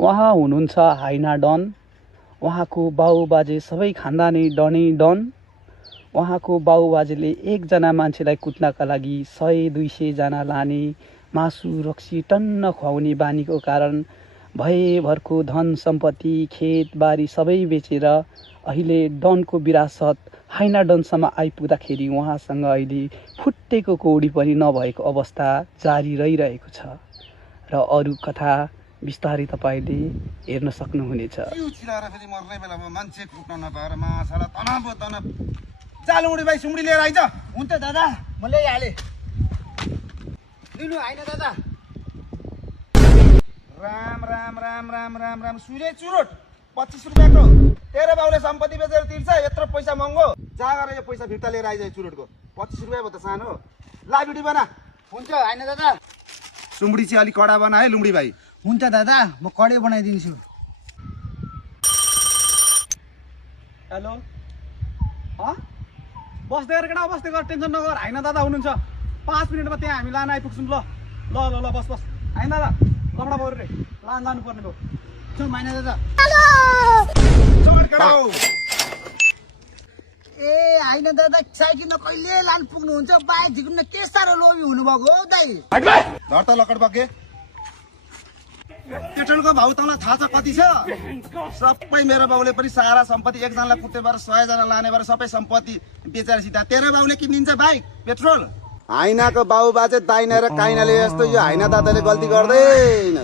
उहाँ हुनुहुन्छ हाइना डन। उहाँको बाउबाजे सबै खानदानी डनै डन। उहाँको बाउबाजेले एकजना मान्छेलाई कुट्नका लागि 100-200 जना लाने, मासु रक्सी टन्न खुवाउने बानीको कारण भयभरको धन सम्पत्ति खेतबारी सबै बेचेर अहिले डनको विरासत हाइना डनसम्म आइपुग्दाखेरि उहाँसँग अहिले फुटेको कौडी पनि नभएको अवस्था जारी रहिरहेको छ र अरू कथा बिस्तारै तपाईँले हेर्न सक्नुहुनेछ। जालुडी भाइ सुमडी लिएर आइज। हुन्छ दादा, म ल्याइहालेँ। लिनु होइन दादा। राम राम राम राम राम राम सूर्य चुरोट 25 रुपियाँको तेरो बाउले सम्पत्ति बेचेर तिर्छ। यत्रो पैसा महँगो, जा गरेर यो पैसा फिर्ता लिएर आइज। चुरोटको 25 रुपियाँ भयो त सानो। ला भिडियो बना। हुन्छ होइन दादा। सुमडी चाहिँ अलिक कडा बना है लुमडी भाइ। हुन्छ दादा, म कडे बनाइदिन्छु। हेलो, बस्दै गर केटा, बस्दै गर, टेन्सन नगर। होइन दादा हुनुहुन्छ, 5 मिनटमा त्यहाँ हामी लान आइपुग्छौँ। ल ल ल ल बस बस। होइन दादा, लपडा बरु रे, लान जानुपर्ने भयो। जाउँ होइन दादा। ए होइन दादा, साइकलमा कहिले लान पुग्नुहुन्छ? बाइक झिक्न के साह्रो लोभी हुनुभएको हो दाइ? धर त लकड बगे। पेट्रोलको भाउ तँलाई थाहा छ कति छ? सबै मेरो बाउले पनि सारा सम्पत्ति एकजनालाई कुट्ने भएर 100 जना लाने भएर सबै सम्पत्ति बेचेर सिधा तेरो बाउले किनिदिन्छ बाइक पेट्रोल। हाइनाको बाउ बाजे दाइना र काइनाले जस्तो यो हाइना दादाले गल्ती गर्दैन।